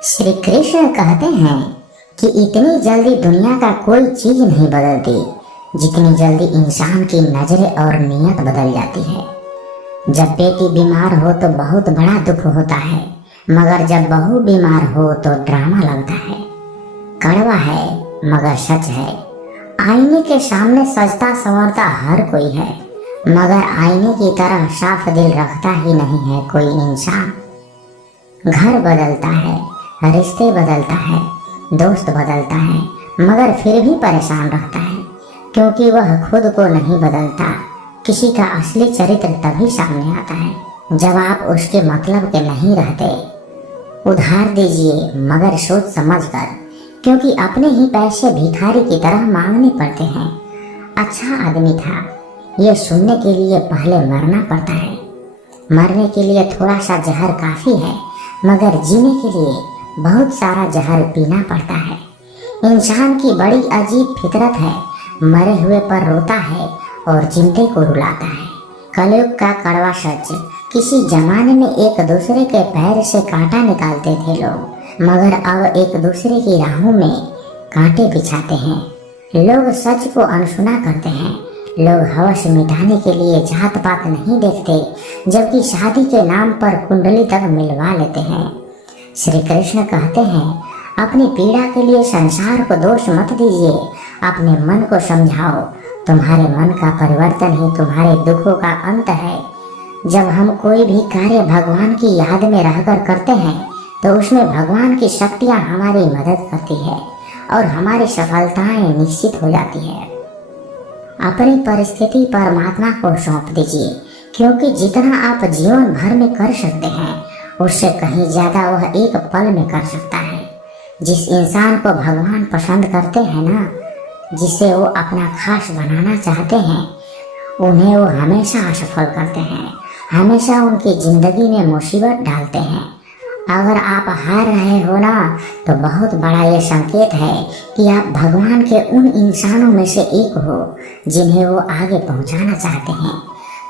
श्री कृष्ण कहते हैं कि इतनी जल्दी दुनिया का कोई चीज नहीं बदलती जितनी जल्दी इंसान की नजरें और नीयत बदल जाती है। जब बेटी बीमार हो तो बहुत बड़ा दुख होता है, मगर जब बहू बीमार हो तो ड्रामा लगता है। कड़वा है मगर सच है। आईने के सामने सजता संवरता हर कोई है, मगर आईने की तरह साफ दिल रखता ही नहीं है कोई इंसान। घर बदलता है, रिश्ते बदलता है, दोस्त बदलता है, मगर फिर भी परेशान रहता है, क्योंकि वह खुद को नहीं बदलता। किसी का असली चरित्र तभी सामने आता है जब आप उसके मतलब के नहीं रहते। उधार दीजिए मगर सोच समझ कर, क्योंकि अपने ही पैसे भिखारी की तरह मांगने पड़ते हैं। अच्छा आदमी था, ये सुनने के लिए पहले मरना पड़ता है। मरने के लिए थोड़ा सा जहर काफी है, मगर जीने के लिए बहुत सारा जहर पीना पड़ता है। इंसान की बड़ी अजीब फितरत है, मरे हुए पर रोता है और जिंदे को रुलाता है। कलयुग का कड़वा सच, किसी जमाने में एक दूसरे के पैर से कांटा निकालते थे लोग, मगर अब एक दूसरे की राहों में कांटे बिछाते हैं। लोग सच को अनसुना करते हैं। लोग हवस मिटाने के लिए जात पात नहीं देखते, जबकि शादी के नाम पर कुंडली तक मिलवा लेते हैं। श्री कृष्ण कहते हैं, अपनी पीड़ा के लिए संसार को दोष मत दीजिए, अपने मन को समझाओ। तुम्हारे मन का परिवर्तन ही तुम्हारे दुखों का अंत है। जब हम कोई भी कार्य भगवान की याद में रहकर करते हैं तो उसमें भगवान की शक्तियाँ हमारी मदद करती है और हमारी सफलताएं निश्चित हो जाती है। अपनी परिस्थिति परमात्मा को सौंप दीजिए, क्योंकि जितना आप जीवन भर में कर सकते हैं उससे कहीं ज्यादा वह एक पल में कर सकता है। जिस इंसान को भगवान पसंद करते हैं ना, जिसे वो अपना खास बनाना चाहते हैं, उन्हें वो हमेशा असफल करते हैं, हमेशा उनकी जिंदगी में मुसीबत डालते हैं। अगर आप हार रहे हो ना, तो बहुत बड़ा ये संकेत है कि आप भगवान के उन इंसानों में से एक हो जिन्हें वो आगे पहुंचाना चाहते हैं।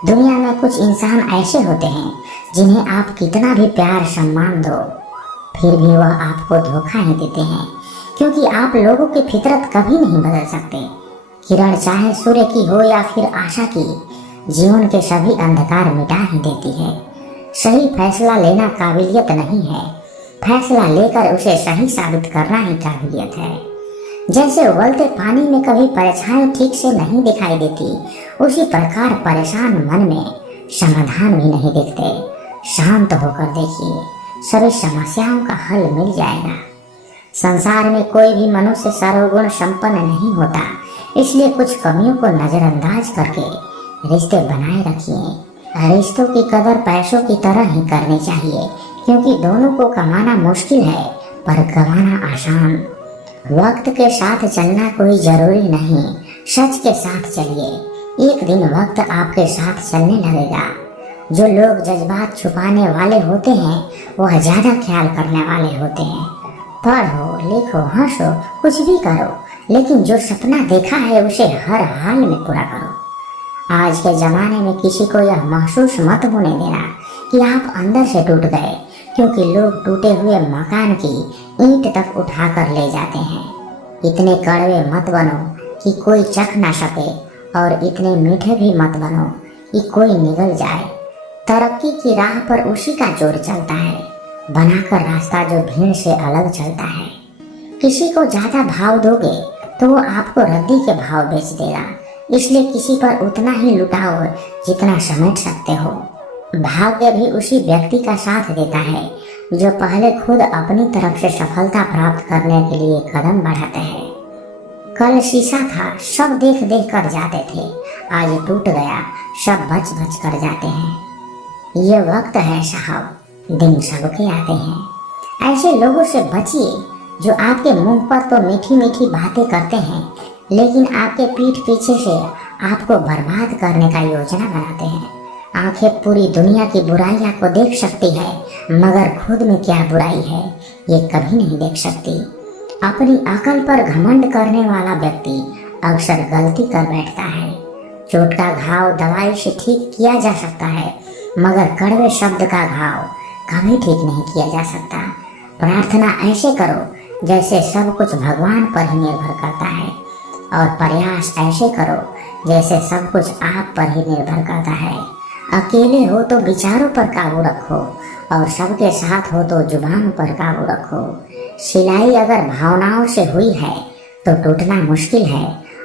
दुनिया में कुछ इंसान ऐसे होते हैं जिन्हें आप कितना भी प्यार सम्मान दो, फिर भी वह आपको धोखा ही देते हैं, क्योंकि आप लोगों की फितरत कभी नहीं बदल सकते। किरण चाहे सूर्य की हो या फिर आशा की, जीवन के सभी अंधकार मिटा ही देती है। सही फैसला लेना काबिलियत नहीं है, फैसला लेकर उसे सही साबित करना ही काबिलियत है। जैसे उबलते पानी में कभी परछाई ठीक से नहीं दिखाई देती, उसी प्रकार परेशान मन में समाधान भी नहीं दिखते। शांत होकर देखिए, सभी समस्याओं का हल मिल जाएगा। संसार में कोई भी मनुष्य सर्वगुण संपन्न नहीं होता, इसलिए कुछ कमियों को नजरअंदाज करके रिश्ते बनाए रखिए। रिश्तों की कदर पैसों की तरह ही करनी चाहिए, क्योंकि दोनों को कमाना मुश्किल है पर गंवाना आसान। वक्त के साथ चलना कोई जरूरी नहीं, सच के साथ चलिए। एक दिन वक्त आपके साथ चलने लगेगा। जो लोग जज्बात छुपाने वाले होते हैं वह ज्यादा ख्याल करने वाले होते हैं। पढ़ो, लिखो, हंसो, कुछ भी करो, लेकिन जो सपना देखा है उसे हर हाल में पूरा करो। आज के जमाने में किसी को यह महसूस मत होने देना कि आप अंदर से टूट गए, क्योंकि लोग टूटे हुए मकान की ईंट तक उठाकर ले जाते हैं। इतने कड़वे मत बनो कि कोई चख ना सके, और इतने मीठे भी मत बनो कि कोई निगल जाए। तरक्की की राह पर उसी का जोर चलता है, बनाकर रास्ता जो भीड़ से अलग चलता है। किसी को ज्यादा भाव दोगे तो वो आपको रद्दी के भाव बेच देगा, इसलिए किसी पर उतना ही लुटाओ जितना समेट सकते हो। भाग्य भी उसी व्यक्ति का साथ देता है जो पहले खुद अपनी तरफ से सफलता प्राप्त करने के लिए कदम बढ़ाते हैं। कल शीशा था, सब देख देख कर जाते थे, आज टूट गया, सब बच बच कर जाते हैं। ये वक्त है साहब, दिन सबके आते हैं। ऐसे लोगों से बचिए जो आपके मुंह पर तो मीठी मीठी बातें करते हैं, लेकिन आपके पीठ पीछे से आपको बर्बाद करने का योजना बनाते हैं। आंखें पूरी दुनिया की बुराइयां को देख सकती है, मगर खुद में क्या बुराई है ये कभी नहीं देख सकती। अपनी अकल पर घमंड करने वाला व्यक्ति अक्सर गलती कर बैठता है। चोट का घाव दवाई से ठीक किया जा सकता है, मगर कड़वे शब्द का घाव कभी ठीक नहीं किया जा सकता। प्रार्थना ऐसे करो जैसे सब कुछ भगवान पर ही निर्भर करता है, और प्रयास ऐसे करो जैसे सब कुछ आप पर ही निर्भर करता है। अकेले हो तो विचारों पर काबू रखो, और सबके साथ हो तो जुबान पर काबू रखो। सिलाई अगर भावनाओं से हुई है तो टूटना मुश्किल है,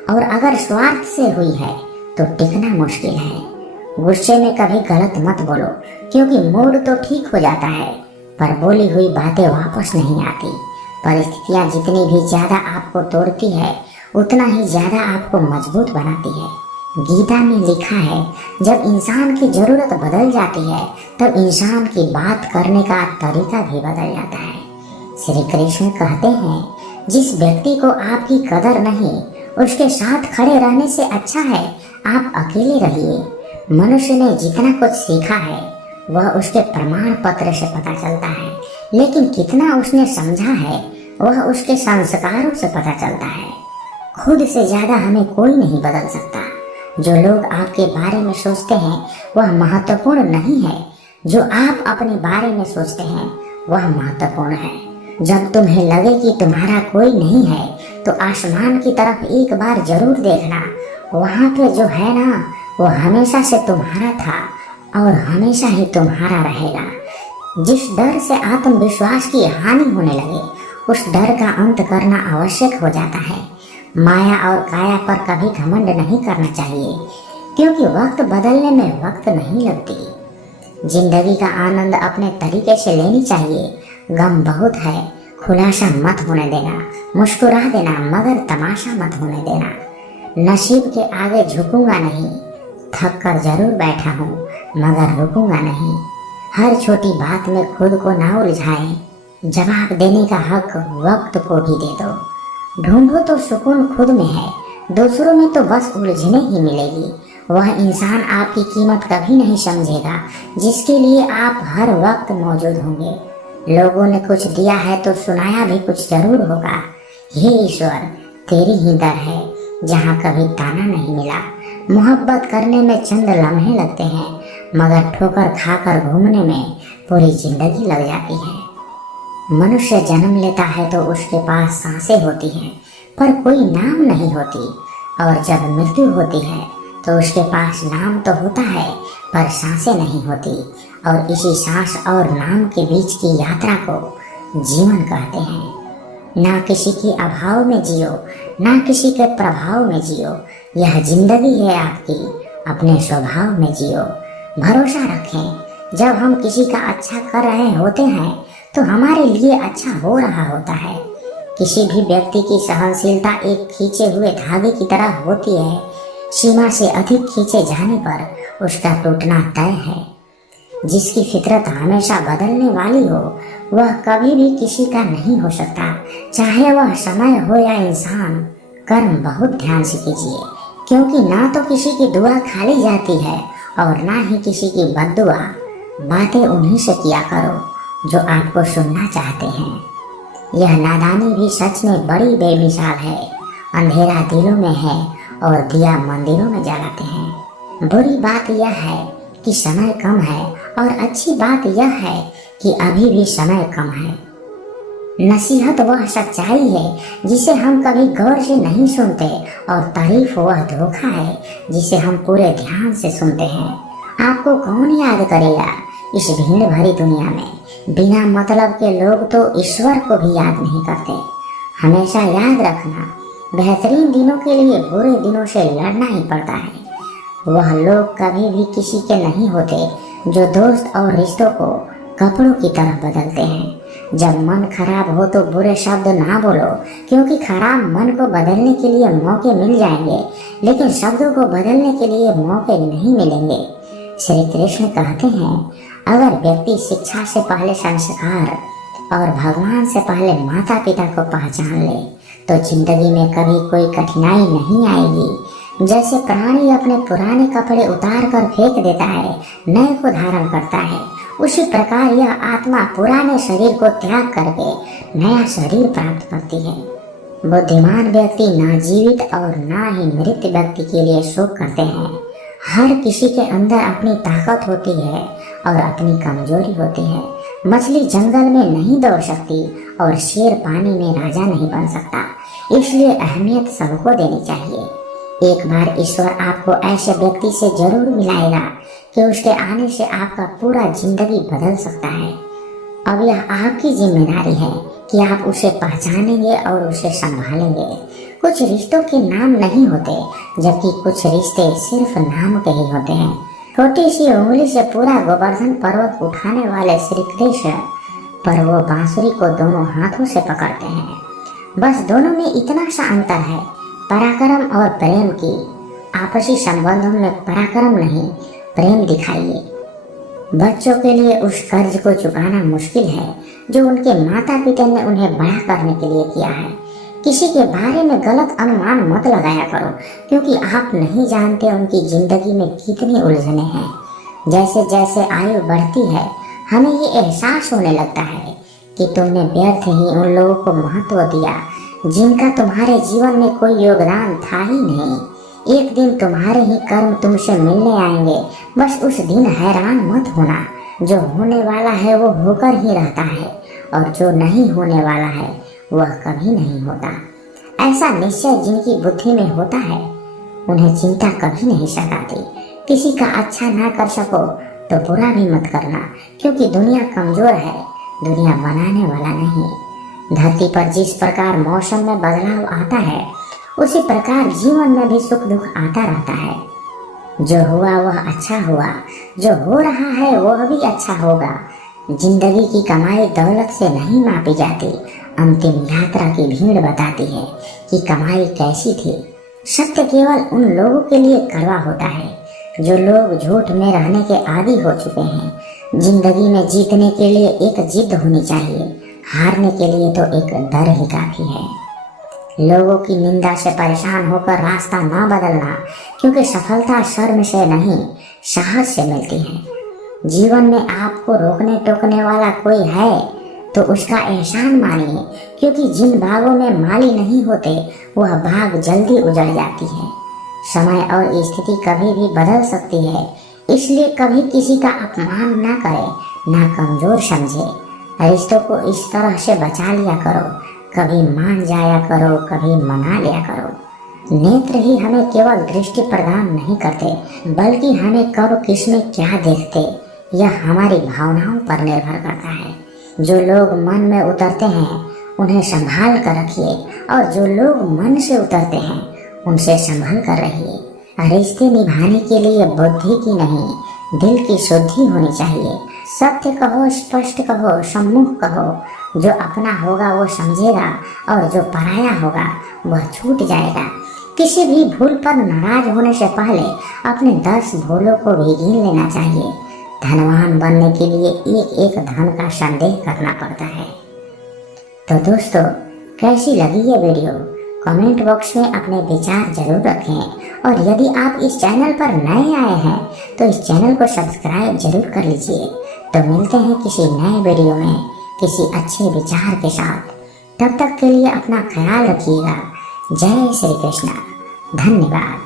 और अगर स्वार्थ से हुई है तो टिकना मुश्किल है। गुस्से में कभी गलत मत बोलो, क्योंकि मूड तो ठीक हो जाता है पर बोली हुई बातें वापस नहीं आती। परिस्थितियाँ जितनी भी ज्यादा आपको तोड़ती है उतना ही ज्यादा आपको मजबूत बनाती है। गीता में लिखा है, जब इंसान की जरूरत बदल जाती है तब इंसान की बात करने का तरीका भी बदल जाता है। श्री कृष्ण कहते हैं, जिस व्यक्ति को आपकी कदर नहीं, उसके साथ खड़े रहने से अच्छा है आप अकेले रहिए। मनुष्य ने जितना कुछ सीखा है वह उसके प्रमाण पत्र से पता चलता है, लेकिन कितना उसने समझा है वह उसके संस्कारों से पता चलता है। खुद से ज्यादा हमें कोई नहीं बदल सकता। जो लोग आपके बारे में सोचते हैं वह महत्वपूर्ण नहीं है, जो आप अपने बारे में सोचते हैं वह महत्वपूर्ण है। जब तुम्हें लगे कि तुम्हारा कोई नहीं है तो आसमान की तरफ एक बार जरूर देखना, वहाँ पे जो है ना वो हमेशा से तुम्हारा था और हमेशा ही तुम्हारा रहेगा। जिस डर से आत्मविश्वास की हानि होने लगे उस डर का अंत करना आवश्यक हो जाता है। माया और काया पर कभी घमंड नहीं करना चाहिए, क्योंकि वक्त बदलने में वक्त नहीं लगती। जिंदगी का आनंद अपने तरीके से लेनी चाहिए। गम बहुत है, खुलासा मत होने देना, मुस्कुरा देना मगर तमाशा मत होने देना। नसीब के आगे झुकूंगा नहीं, थक कर जरूर बैठा हूँ मगर रुकूंगा नहीं। हर छोटी बात में खुद को ना उलझाएं, जवाब देने का हक वक्त को भी दे दो। ढूंढो तो सुकून खुद में है, दूसरों में तो बस उलझने ही मिलेगी। वह इंसान आपकी कीमत कभी नहीं समझेगा जिसके लिए आप हर वक्त मौजूद होंगे। लोगों ने कुछ दिया है तो सुनाया भी कुछ जरूर होगा। हे ईश्वर, तेरी ही दर है जहाँ कभी ताना नहीं मिला। मोहब्बत करने में चंद लम्हे लगते हैं मगर ठोकर खाकर घूमने में पूरी जिंदगी लग जाती है। मनुष्य जन्म लेता है तो उसके पास सांसें होती हैं पर कोई नाम नहीं होती, और जब मृत्यु होती है तो उसके पास नाम तो होता है पर सांसें नहीं होती। और इसी सांस और नाम के बीच की यात्रा को जीवन कहते हैं। ना किसी के अभाव में जियो, ना किसी के प्रभाव में जियो। यह जिंदगी है आपकी, अपने स्वभाव में जियो। भरोसा रखें, जब हम किसी का अच्छा कर रहे होते हैं तो हमारे लिए अच्छा हो रहा होता है। किसी भी व्यक्ति की सहनशीलता एक खींचे हुए धागे की तरह होती है। सीमा से अधिक खींचे जाने पर उसका टूटना तय है। जिसकी फितरत हमेशा बदलने वाली हो वह कभी भी किसी का नहीं हो सकता, चाहे वह समय हो या इंसान। कर्म बहुत ध्यान से कीजिए, क्योंकि ना तो किसी की दुआ खाली जाती है और ना ही किसी की बद्दुआ। बातें उन्हीं से किया करो जो आपको सुनना चाहते हैं। यह नादानी भी सच में बड़ी बेमिसाल है। अंधेरा दिलों में है और दिया मंदिरों में जलाते हैं। बुरी बात यह है कि समय कम है और अच्छी बात यह है कि अभी भी समय कम है। नसीहत वह सच्चाई है जिसे हम कभी गौर से नहीं सुनते, और तारीफ वह धोखा है जिसे हम पूरे ध्यान से सुनते हैं। आपको कौन याद करेगा इस भीड़ भरी दुनिया में। बिना मतलब के लोग तो ईश्वर को भी याद नहीं करते। हमेशा याद रखना, बेहतरीन दिनों के लिए बुरे दिनों से लड़ना ही पड़ता है। वह लोग कभी भी किसी के नहीं होते जो दोस्त और रिश्तों को कपड़ों की तरह बदलते हैं। जब मन खराब हो तो बुरे शब्द ना बोलो, क्योंकि खराब मन को बदलने के लिए मौके मिल जाएंगे, लेकिन शब्दों को बदलने के लिए मौके नहीं मिलेंगे। श्री कृष्ण कहते हैं, अगर व्यक्ति शिक्षा से पहले संस्कार और भगवान से पहले माता पिता को पहचान ले तो जिंदगी में कभी कोई कठिनाई नहीं आएगी। जैसे प्राणी अपने पुराने कपड़े उतार कर फेंक देता है, नए को धारण करता है, उसी प्रकार यह आत्मा पुराने शरीर को त्याग करके नया शरीर प्राप्त करती है। बुद्धिमान व्यक्ति ना जीवित और ना ही मृत व्यक्ति के लिए शोक करते हैं। हर किसी के अंदर अपनी ताकत होती है और अपनी कमजोरी होती है। मछली जंगल में नहीं दौड़ सकती और शेर पानी में राजा नहीं बन सकता, इसलिए अहमियत सबको देनी चाहिए। एक बार ईश्वर आपको ऐसे व्यक्ति से जरूर मिलाएगा कि उसके आने से आपका पूरा जिंदगी बदल सकता है। अब यह आपकी जिम्मेदारी है कि आप उसे पहचानेंगे और उसे संभालेंगे। कुछ रिश्तों के नाम नहीं होते, जबकि कुछ रिश्ते सिर्फ नाम के ही होते हैं। छोटी सी उंगली से पूरा गोवर्धन पर्वत उठाने वाले श्री कृष्ण पर वो बांसुरी को दोनों हाथों से पकड़ते हैं। बस दोनों में इतना सा अंतर है, पराक्रम और प्रेम की। आपसी संबंधों में पराक्रम नहीं, प्रेम दिखाइए। बच्चों के लिए उस कर्ज को चुकाना मुश्किल है जो उनके माता पिता ने उन्हें बड़ा करने के लिए किया है। किसी के बारे में गलत अनुमान मत लगाया करो, क्योंकि आप नहीं जानते उनकी जिंदगी में कितनी उलझने हैं। जैसे जैसे आयु बढ़ती है, हमें ये एहसास होने लगता है कि तुमने व्यर्थ ही उन लोगों को महत्व दिया जिनका तुम्हारे जीवन में कोई योगदान था ही नहीं। एक दिन तुम्हारे ही कर्म तुमसे मिलने आएंगे, बस उस दिन हैरान मत होना। जो होने वाला है वो होकर ही रहता है, और जो नहीं होने वाला है वह कभी नहीं होता। ऐसा निश्चय जिनकी बुद्धि में होता है, उन्हें चिंता कभी नहीं सताती। किसी का अच्छा ना कर सको तो बुरा भी मत करना, क्योंकि दुनिया कमजोर है, दुनिया बनाने वाला नहीं। धरती पर जिस प्रकार मौसम में बदलाव आता है, उसी प्रकार जीवन में भी सुख दुख आता रहता है। जो हुआ वह अच्छा हुआ, जो हो रहा है वह भी अच्छा होगा। जिंदगी की कमाई दौलत से नहीं मापी जाती, अंतिम यात्रा की भीड़ बताती है कि कमाई कैसी थी। सत्य केवल उन लोगों के लिए कड़वा होता है जो लोग झूठ में रहने के आदी हो चुके हैं। जिंदगी में जीतने के लिए एक जिद होनी चाहिए, हारने के लिए तो एक डर ही काफी है। लोगों की निंदा से परेशान होकर रास्ता ना बदलना, क्योंकि सफलता शर्म से नहीं, साहस से मिलती है। जीवन में आपको रोकने टोकने वाला कोई है तो उसका एहसान मानिए, क्योंकि जिन बागों में माली नहीं होते वह बाग जल्दी उजड़ जाती है। समय और स्थिति कभी भी बदल सकती है, इसलिए कभी किसी का अपमान ना करे, ना कमजोर समझे। रिश्तों को इस तरह से बचा लिया करो, कभी मान जाया करो, कभी मना लिया करो। नेत्र ही हमें केवल दृष्टि प्रदान नहीं करते, बल्कि हमें कब किसमें क्या देखते यह हमारी भावनाओं पर निर्भर करता है। जो लोग मन में उतरते हैं उन्हें संभाल कर रखिए, और जो लोग मन से उतरते हैं उनसे संभल कर रहिए। रिश्ते निभाने के लिए बुद्धि की नहीं, दिल की शुद्धि होनी चाहिए। सत्य कहो, स्पष्ट कहो, सम्मुख कहो। जो अपना होगा वो समझेगा, और जो पराया होगा वह छूट जाएगा। किसी भी भूल पर नाराज होने से पहले अपने 10 भूलों को भी गिन लेना चाहिए। धनवान बनने के लिए एक एक धन का संदेह करना पड़ता है। तो दोस्तों, कैसी लगी ये वीडियो? कमेंट बॉक्स में अपने विचार जरूर रखें, और यदि आप इस चैनल पर नए आए हैं तो इस चैनल को सब्सक्राइब जरूर कर लीजिए। तो मिलते हैं किसी नए वीडियो में किसी अच्छे विचार के साथ। तब तक के लिए अपना ख्याल रखिएगा। जय श्री कृष्ण। धन्यवाद।